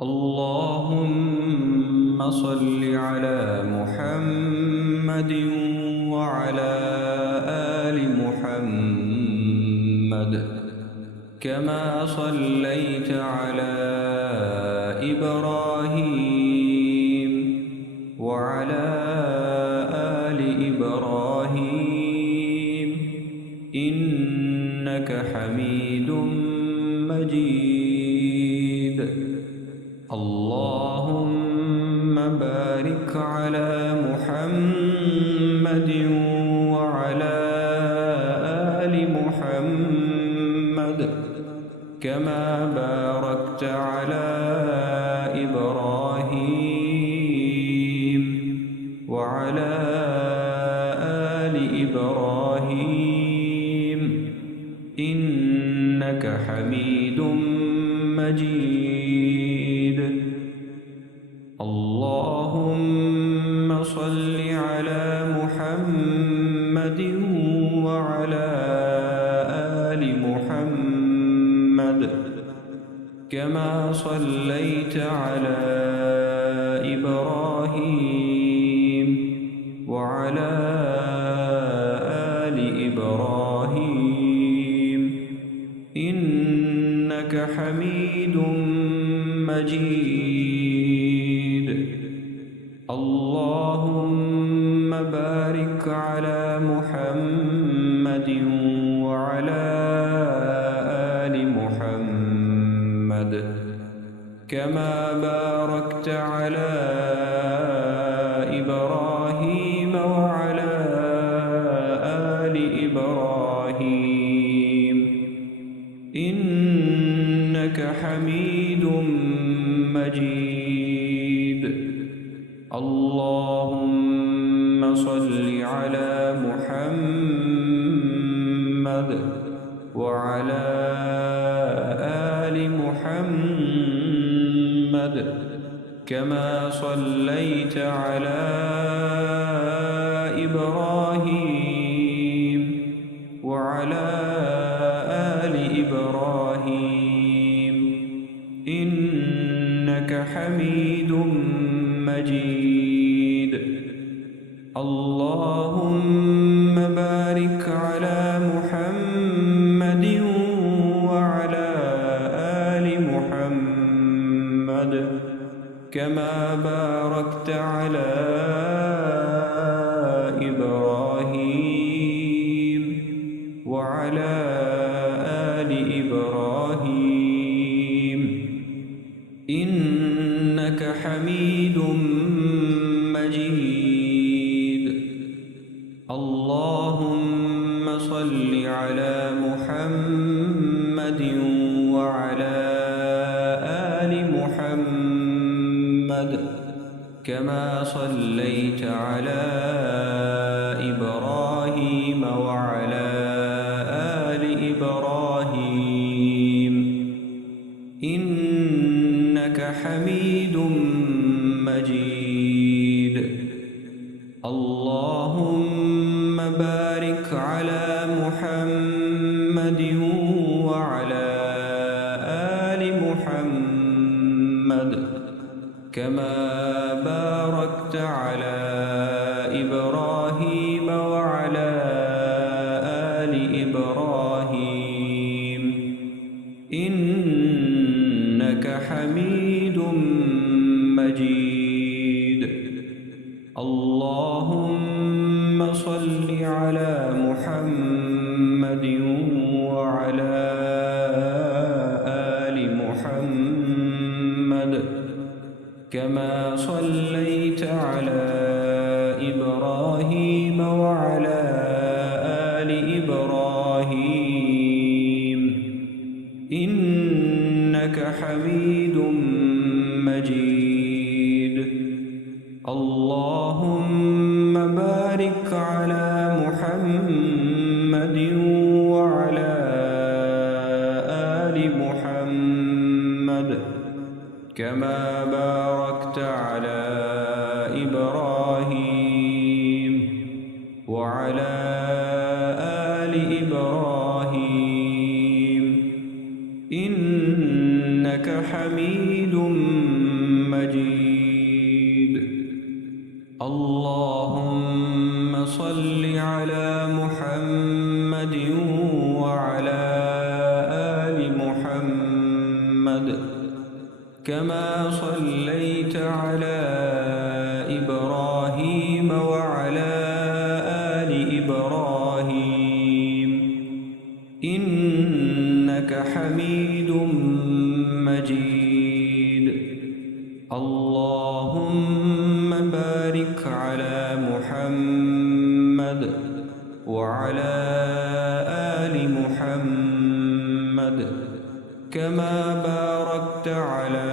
اللهم صل على محمد وعلى آل محمد كما صليت على إبراهيم وعلى آل إبراهيم إنك حميد مجيد. اللهم بارك على محمد وعلى آل محمد كما باركت على إبراهيم وعلى آل إبراهيم إنك حميد مجيد. اللهم صل على محمد وعلى آل محمد كما صليت على إبراهيم وعلى آل إبراهيم إنك حميد مجيد. اللهم بارك على محمد وعلى آل محمد كما باركت على إبراهيم وعلى آل إبراهيم إنك حميد مجيد. اللهم صل على محمد وعلى آل محمد كما صليت على إبراهيم وعلى آل إبراهيم إنك حميد مجيد. اللهم بارك على محمد وعلى آل محمد كما باركت على إبراهيم وعلى آل إبراهيم إنك حميد مجيد. اللهم صل على محمد وعلى آل محمد كما صليت على إبراهيم وعلى آل إبراهيم إنك حميد مجيد. اللهم بارك على محمد وعلى آل محمد كما باركت على إبراهيم وعلى آل إبراهيم إنك حميد مجيد. اللهم صل على محمد وعلى آل محمد كما صليت على إبراهيم وعلى آل إبراهيم إنك حميد مجيد. اللهم بارك على محمد وعلى آل محمد كما باركت على إبراهيم وعلى آل إبراهيم إنك حميد كما صليت على إبراهيم وعلى آل إبراهيم إنك حميد مجيد. اللهم بارك على محمد وعلى آل محمد كما باركت على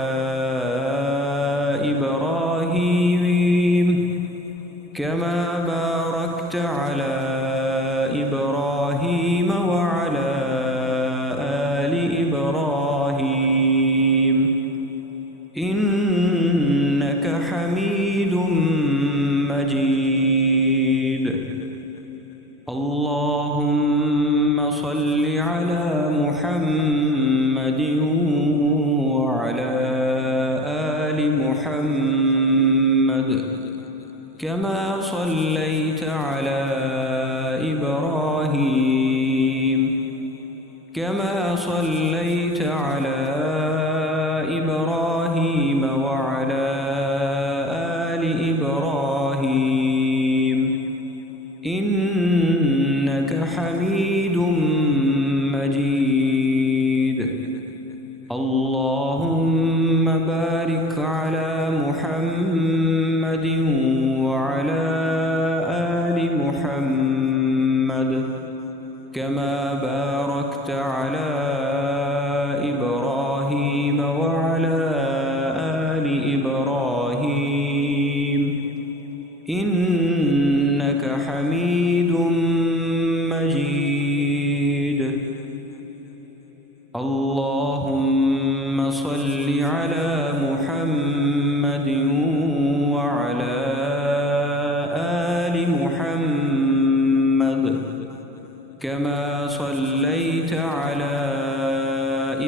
إبراهيم وعلى آل إبراهيم إنك حميد مجيد. اللهم صل على محمد وعلى آل محمد كما صليت على إبراهيم وعلى آل إبراهيم إنك حميد مجيد. اللهم بارك على محمد وعلى آل محمد كما باركت على إبراهيم وعلى آل إبراهيم إنك حميد مجيد. اللهم صل على محمد وعلى آل محمد كما صليت على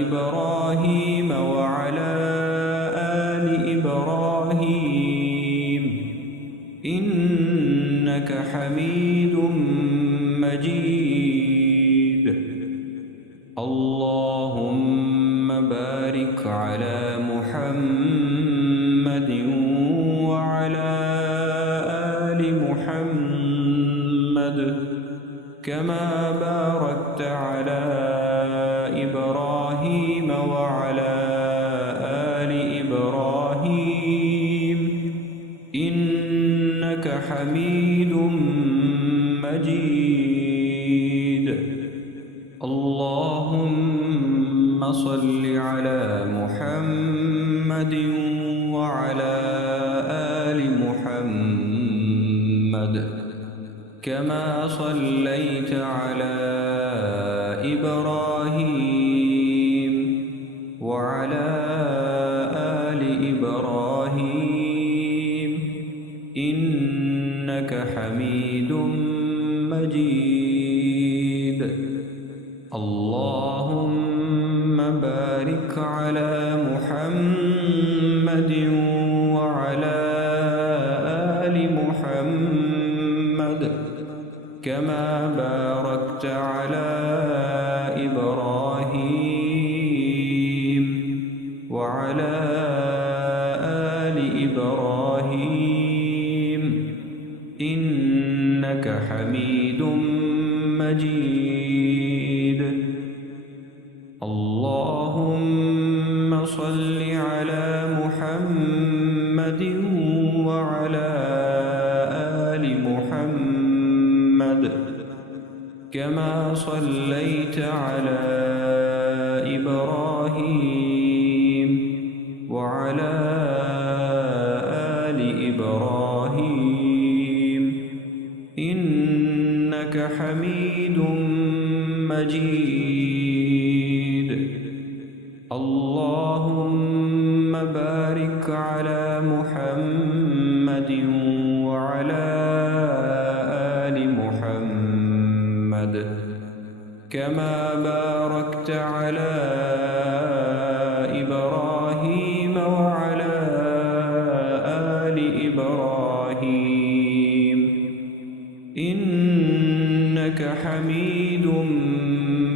إبراهيم وعلى آل إبراهيم إنك حميد مجيد. اللهم بارك على محمد وعلى آل محمد كما باركت على إبراهيم وعلى آل إبراهيم إنك حميد مجيد. اللهم صل على محمد وعلى آل محمد كما صليت على إبراهيم وعلى آل إبراهيم إنك حميد مجيد. اللهم بارك على محمد وعلى آل محمد كما باركت على إبراهيم وعلى آل إبراهيم إنك حميد مجيد. اللهم صل على محمد وعلى آل محمد كما صليت على إبراهيم وعلى آل إبراهيم إنك حميد مجيد. اللهم بارك على محمد وعلى آل محمد كما باركت على إبراهيم وعلى آل إبراهيم إنك حميد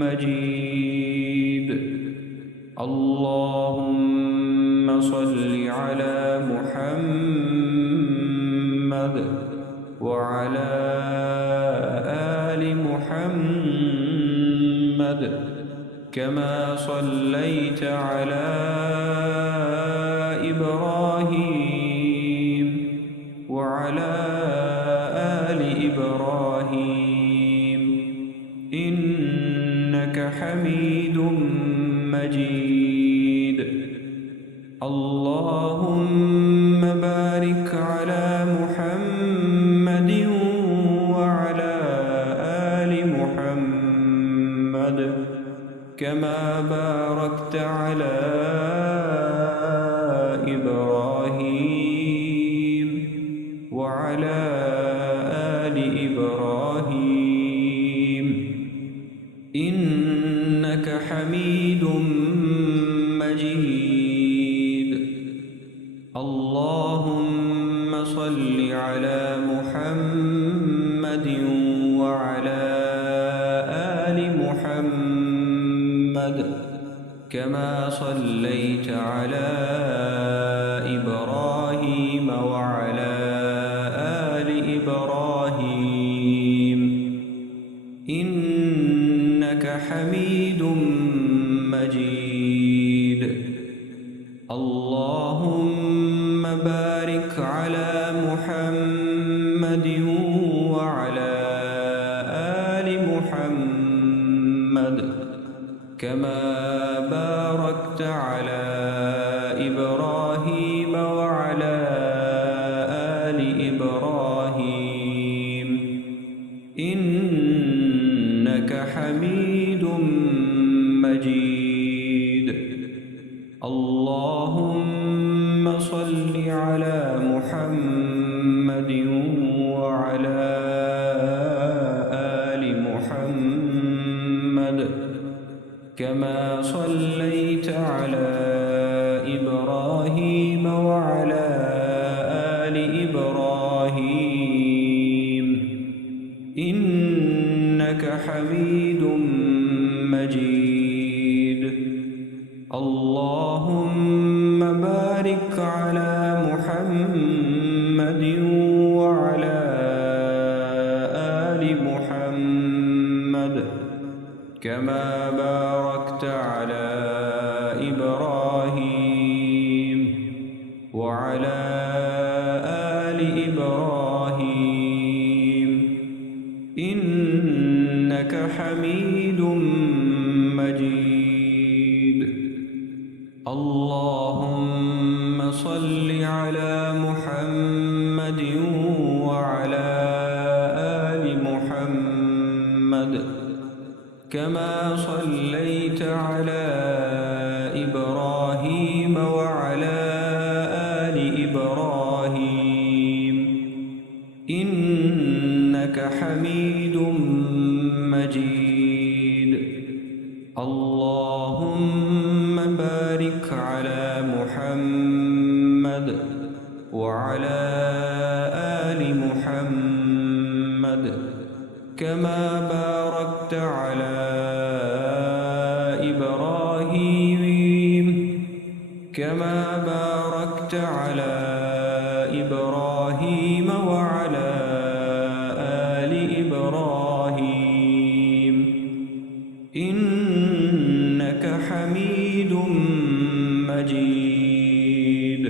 مجيد. اللهم صل على محمد وعلى آل محمد كما صليت على إبراهيم وعلى آل إبراهيم إنك حميد مجيد. اللهم بارك على محمد وعلى آل محمد كما باركت على إبراهيم وعلى آل إبراهيم إنك حميد مجيد. اللهم صل على محمد وعلى آل محمد كما صليت على إبراهيم وعلى آل إبراهيم إنك حميد مجيد. اللهم بارك على محمد وعلى آل محمد كما باركت على إبراهيم وعلى آل إبراهيم إنك حميد مجيد. اللهم صل على محمد وعلى آل محمد كما صليت على إبراهيم وعلى آل إبراهيم إنك حميد مجيد. اللهم بارك على محمد وعلى آل محمد كما باركت على إبراهيم وعلى آل إبراهيم إنك حميد مجيد. اللهم صل على محمد وعلى آل محمد كما صليت على إبراهيم وعلى آل إبراهيم إنك حميد مجيد. اللهم بارك على محمد وعلى آل محمد كما باركت على إبراهيم إبراهيم وعلى آل إبراهيم إنك حميد مجيد.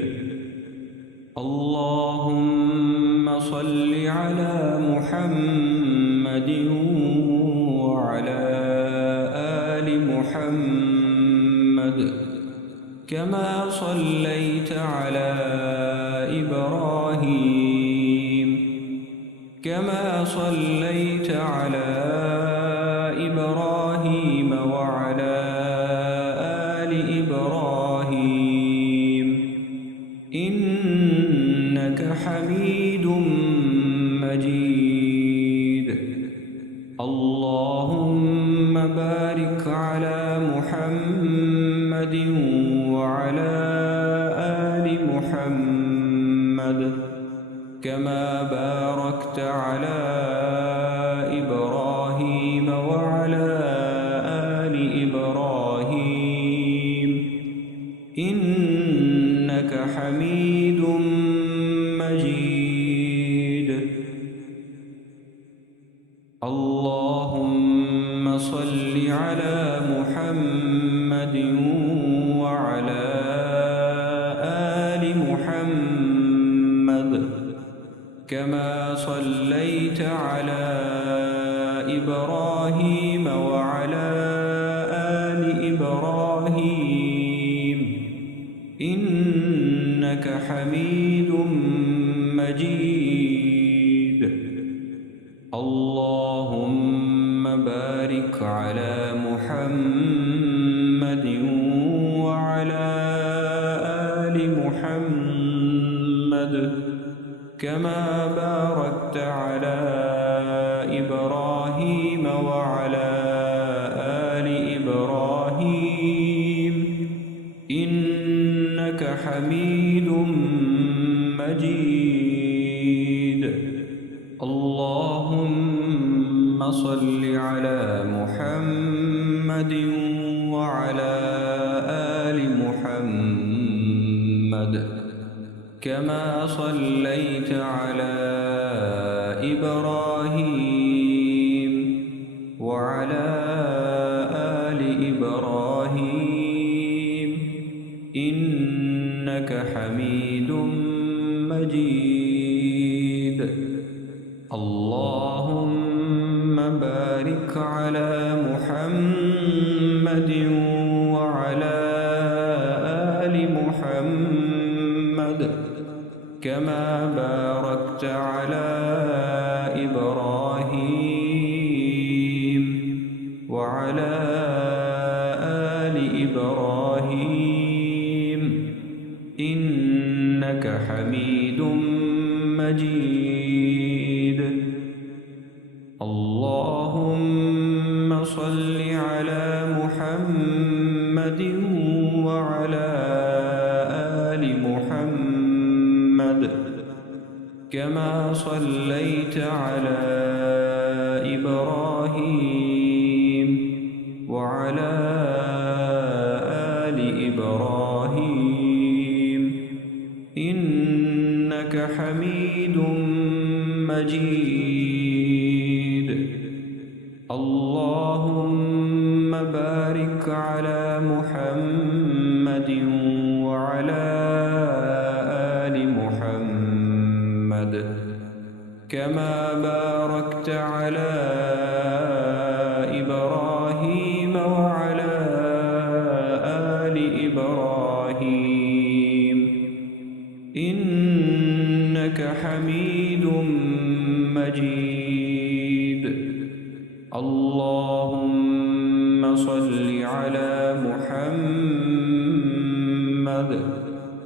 اللهم صل على محمد وعلى آل محمد كما صليت على إبراهيم وعلى آل إبراهيم إنك حميد مجيد. اللهم بارك على محمد وعلى آل محمد كما باركت على إبراهيم وعلى آل إبراهيم إنك حميد مجيد. اللهم صل على محمد وعلى آل محمد كما صليت على إبراهيم وعلى آل إبراهيم إنك حميد مجيد. اللهم بارك على محمد وعلى آل محمد كما باركت على إبراهيم وعلى آل إبراهيم إنك حميد مجيد. اللهم صل على محمد وعلى آل محمد كما صليت على إبراهيم وعلى آل إبراهيم إنك حميد مجيد. اللهم بارك على محمد وعلى آل محمد كما باركت على إبراهيم وعلى آل إبراهيم إنك حميد مجيد. اللهم صل على محمد وعلى آل محمد كما صليت على إبراهيم وعلى آل إبراهيم إنك حميد مجيد. اللهم بارك على محمد وعلى آل محمد كما باركت على إبراهيم وعلى آل إبراهيم إنك حميد مجيد. اللهم صل على محمد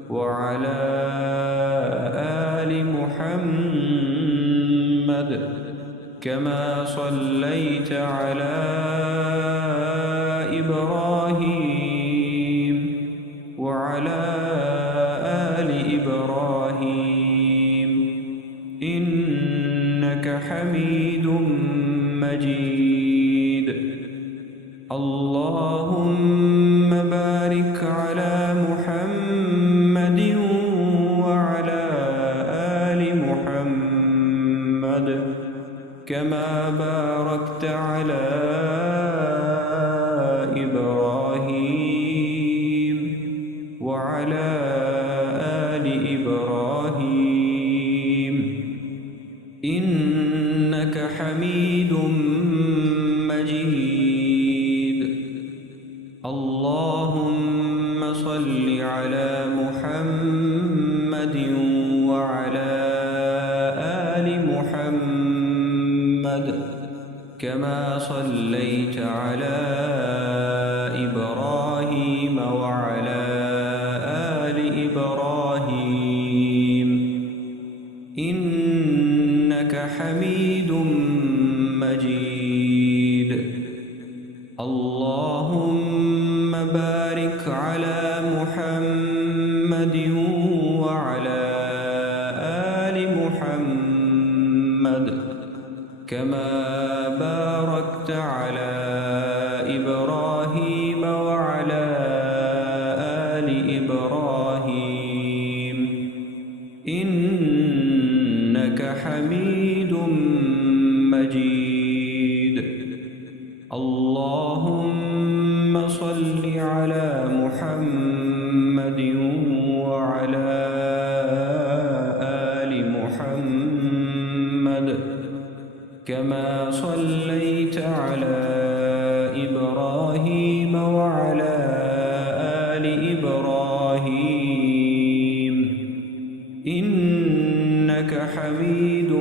وعلى آل محمد كما صليت على إبراهيم وعلى آل إبراهيم إنك حميد مجيد. اللهم بارك على محمد وعلى آل محمد كما باركت على إبراهيم وعلى آل إبراهيم إنك حميد مجيد. اللهم صل على محمد وعلى آل محمد كما صليت على إبراهيم وعلى آل إبراهيم إنك حميد مجيد. اللهم بارك على محمد وعلى آل محمد كما باركت على إبراهيم وعلى آل إبراهيم حميد مجيد. اللهم صل على محمد وعلى آل محمد كما صليت على إبراهيم وعلى آل إبراهيم إنك حميد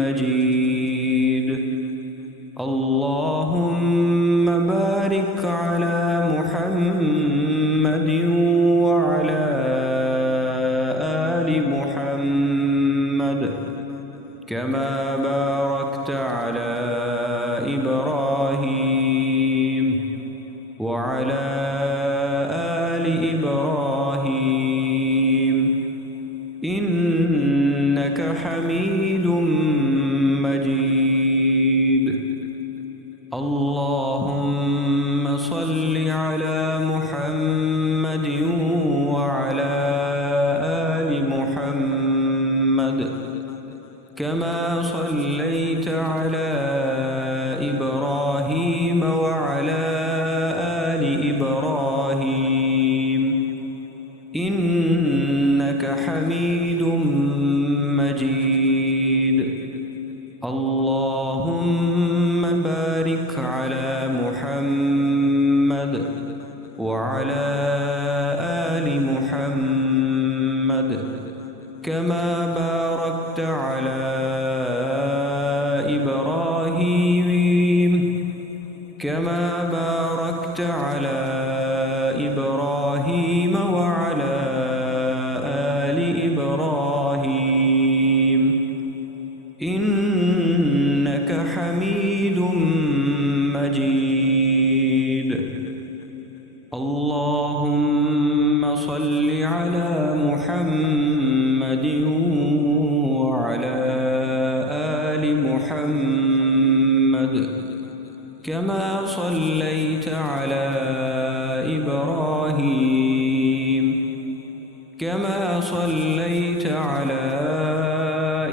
مجيد. اللهم بارك على محمد وعلى آل محمد كما باركت على إبراهيم وعلى آل إبراهيم إنك حميد مجيد. اللهم صل على محمد وعلى آل محمد كما صليت على إبراهيم وعلى آل إبراهيم إنك حميد مجيد. اللهم بارك على محمد وعلى آل محمد كما باركت على إبراهيم وعلى آل إبراهيم إنك حميد مجيد. اللهم صل على محمد وعلى آل محمد كما صليت على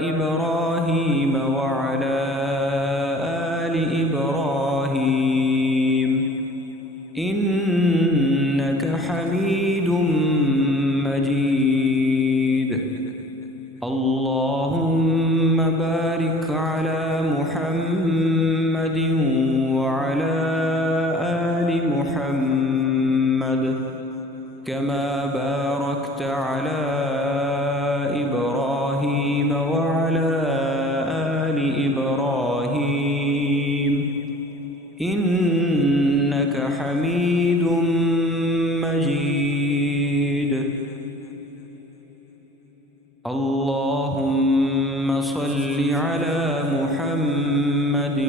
إبراهيم وعلى آل إبراهيم إنك حميد مجيد. اللهم بارك على محمد وعلى آل محمد كما باركت على إبراهيم وعلى آل إبراهيم إنك حميد مجيد. اللهم صل على محمد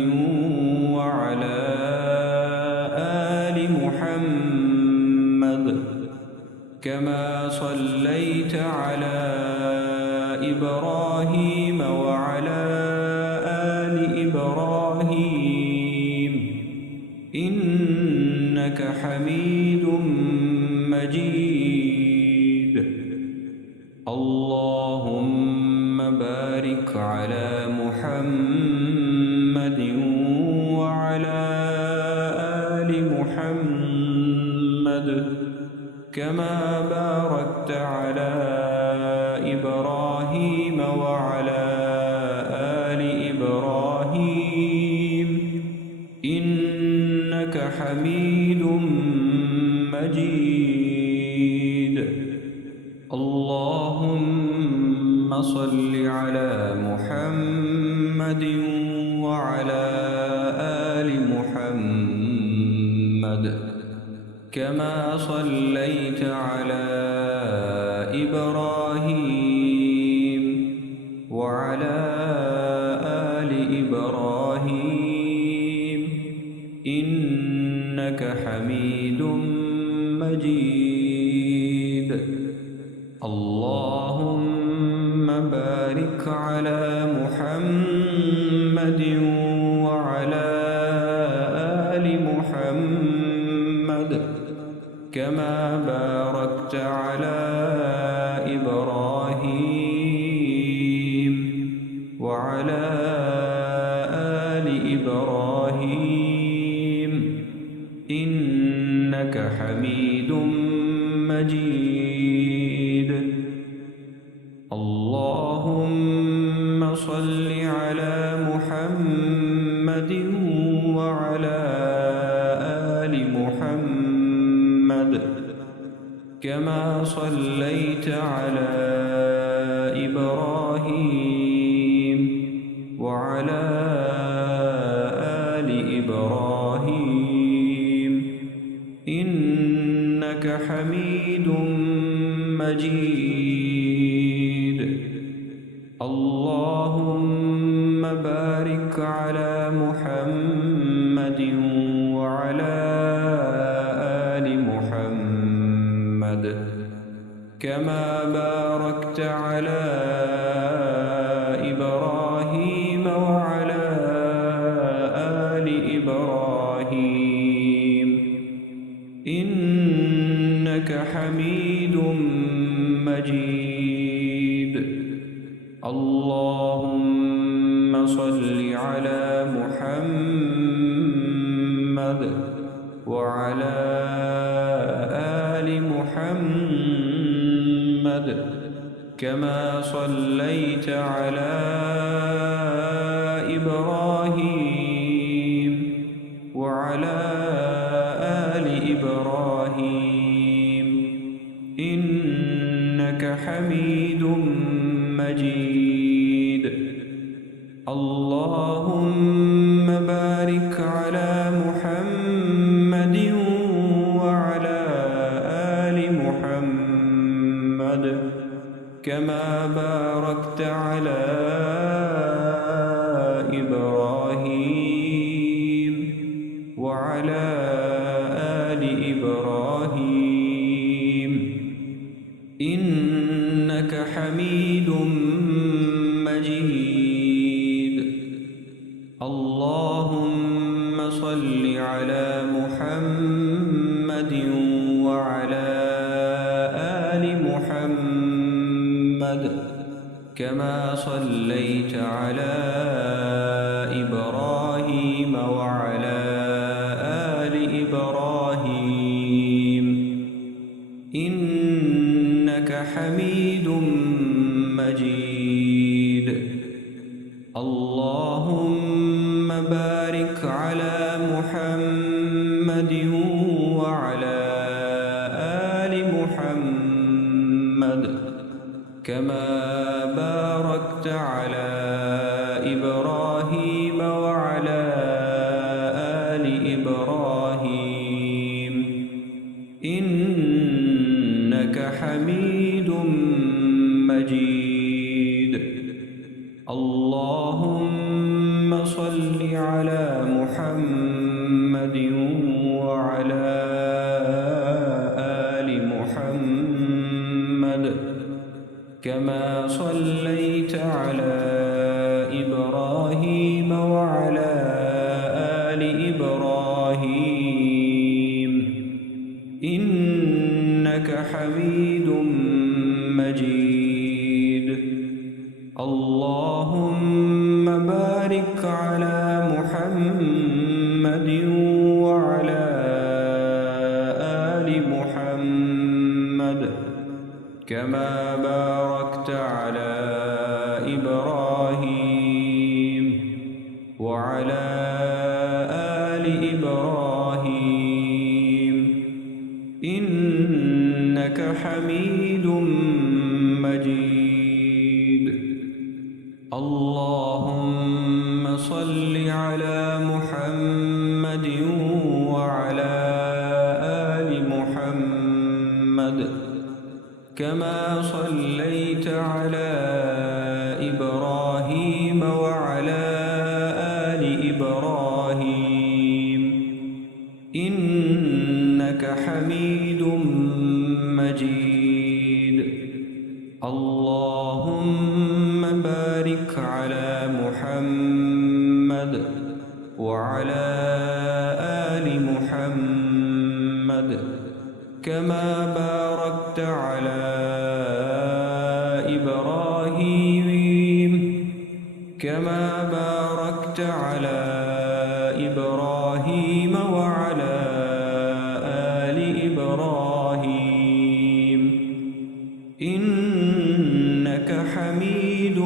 وعلى آل محمد كما صليت على إبراهيم وعلى آل إبراهيم إنك حميد مجيد. اللهم بارك على محمد وعلى آل محمد كما باركت على إبراهيم وعلى آل إبراهيم إنك حميد مجيد. اللهم صل على محمد وعلى آل محمد كما صليت على إبراهيم وعلى آل إبراهيم إنك حميد مجيد. اللهم بارك على محمد وعلى آل محمد كما باركت على إبراهيم مجيد. اللهم صل على محمد وعلى آل محمد كما صليت على إبراهيم وعلى آل إبراهيم إنك حميد مجيد. اللهم بارك على محمد وعلى آل محمد كما باركت على إبراهيم وعلى آل إبراهيم إنك حميد مجيد. اللهم صل على محمد وعلى آل محمد كما صليت على إبراهيم وعلى آل إبراهيم إنك حميد مجيد. اللهم بارك على محمد وعلى آل محمد كما باركت على إبراهيم وعلى آل إبراهيم إنك حميد مجيد. اللهم صل على محمد وعلى آل محمد كما صليت على إبراهيم وعلى آل إبراهيم إنك حميد مجيد. اللهم بارك على محمد وعلى آل محمد كما باركت على إبراهيم وعلى آل إبراهيم إنك حميد مجيد. اللهم صل على محمد وعلى آل محمد كما صليت على إبراهيم وعلى آل إبراهيم إنك حميد مجيد. اللهم بارك على محمد وعلى آل محمد كما باركت على إبراهيم وعلى آل إبراهيم إنك حميد مجيد. اللهم صل على محمد وعلى آل محمد كما صليت على إبراهيم وعلى آل إبراهيم إنك حميد مجيد. اللهم بارك على محمد وعلى آل محمد كما باركت على إبراهيم على إبراهيم وعلى آل إبراهيم إنك حميد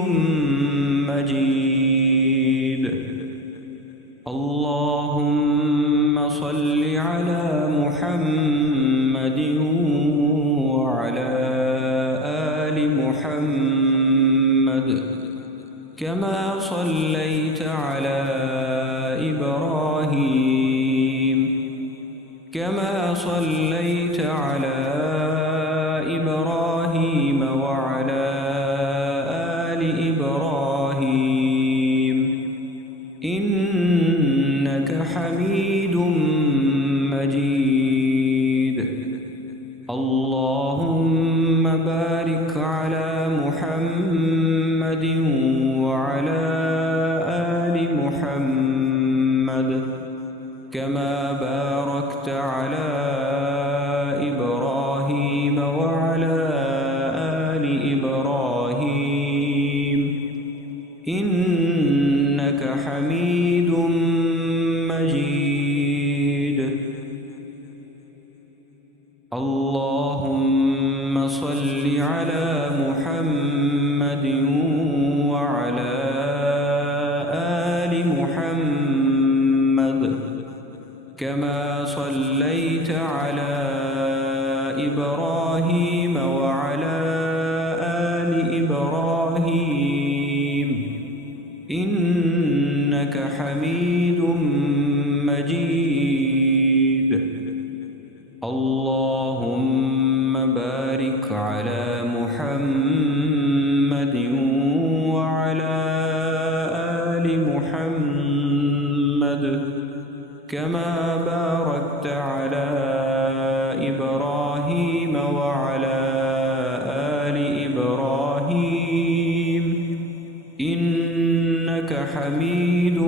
مجيد اللهم صل على محمد وعلى آل محمد كما صليت على إبراهيم وعلى آل إبراهيم إنك حميد مجيد اللهم بارك على محمد وعلى آل محمد كما باركت على إبراهيم وعلى آل إبراهيم إنك حميد مجيد اللهم صل على محمد وعلى آل محمد كما صليت على إبراهيم وعلى آل إبراهيم إنك حميد مجيد اللهم بارك على محمد وعلى آل محمد كما باركت على إبراهيم وعلى آل إبراهيم إنك حميد